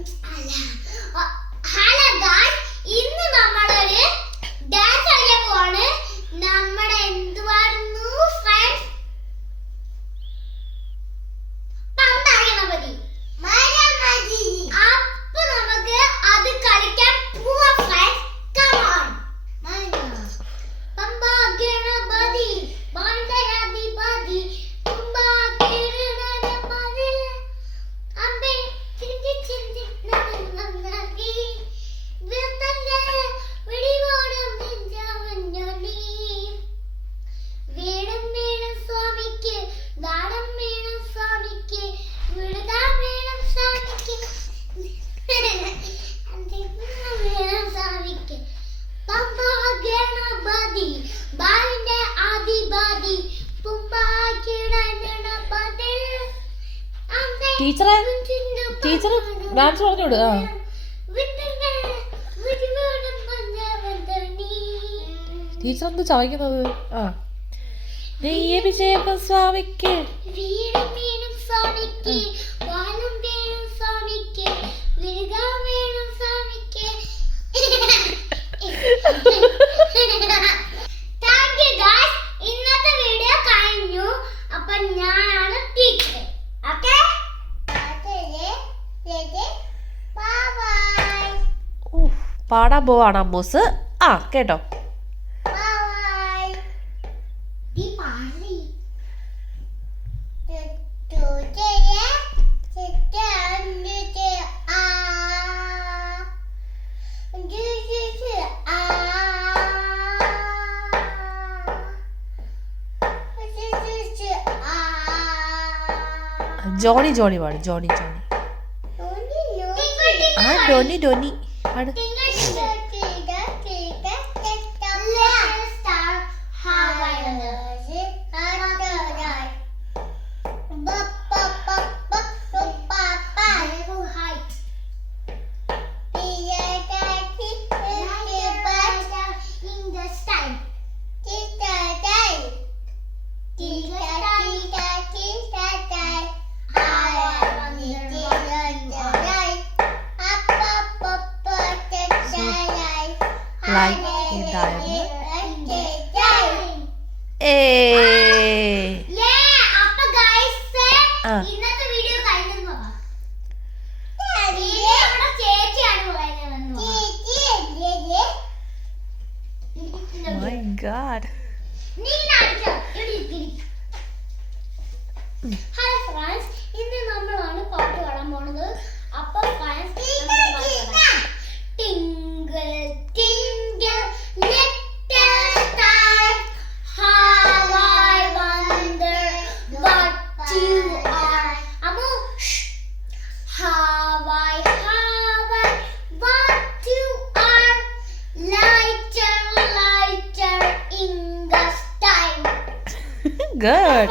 Allah. ടീച്ചറെ teacher dance പറഞ്ഞു കൊടു ആ. ടീച്ചർ എന്ത് ചവയ്ക്കുന്നത്? ആ. നെയ്യഭിഷേകം സ്വാമിക്ക്. വീണും വീണും സ്വാമിക്ക്. പാടാൻ പോവാണ് അമ്മൂസ്? ആ കേട്ടോ. ജോണി ജോണി പാടും ജോണി ജോണി. ആ ഡോണി ഡോണി. Hadi. ലൈക്ക് ഇതായിരുന്നു. ഏ. ആ. മൈ ഗാഡ് നീ നാടിച്ചോ. ഇവിടെ ഇരിക്കുന്നു Good.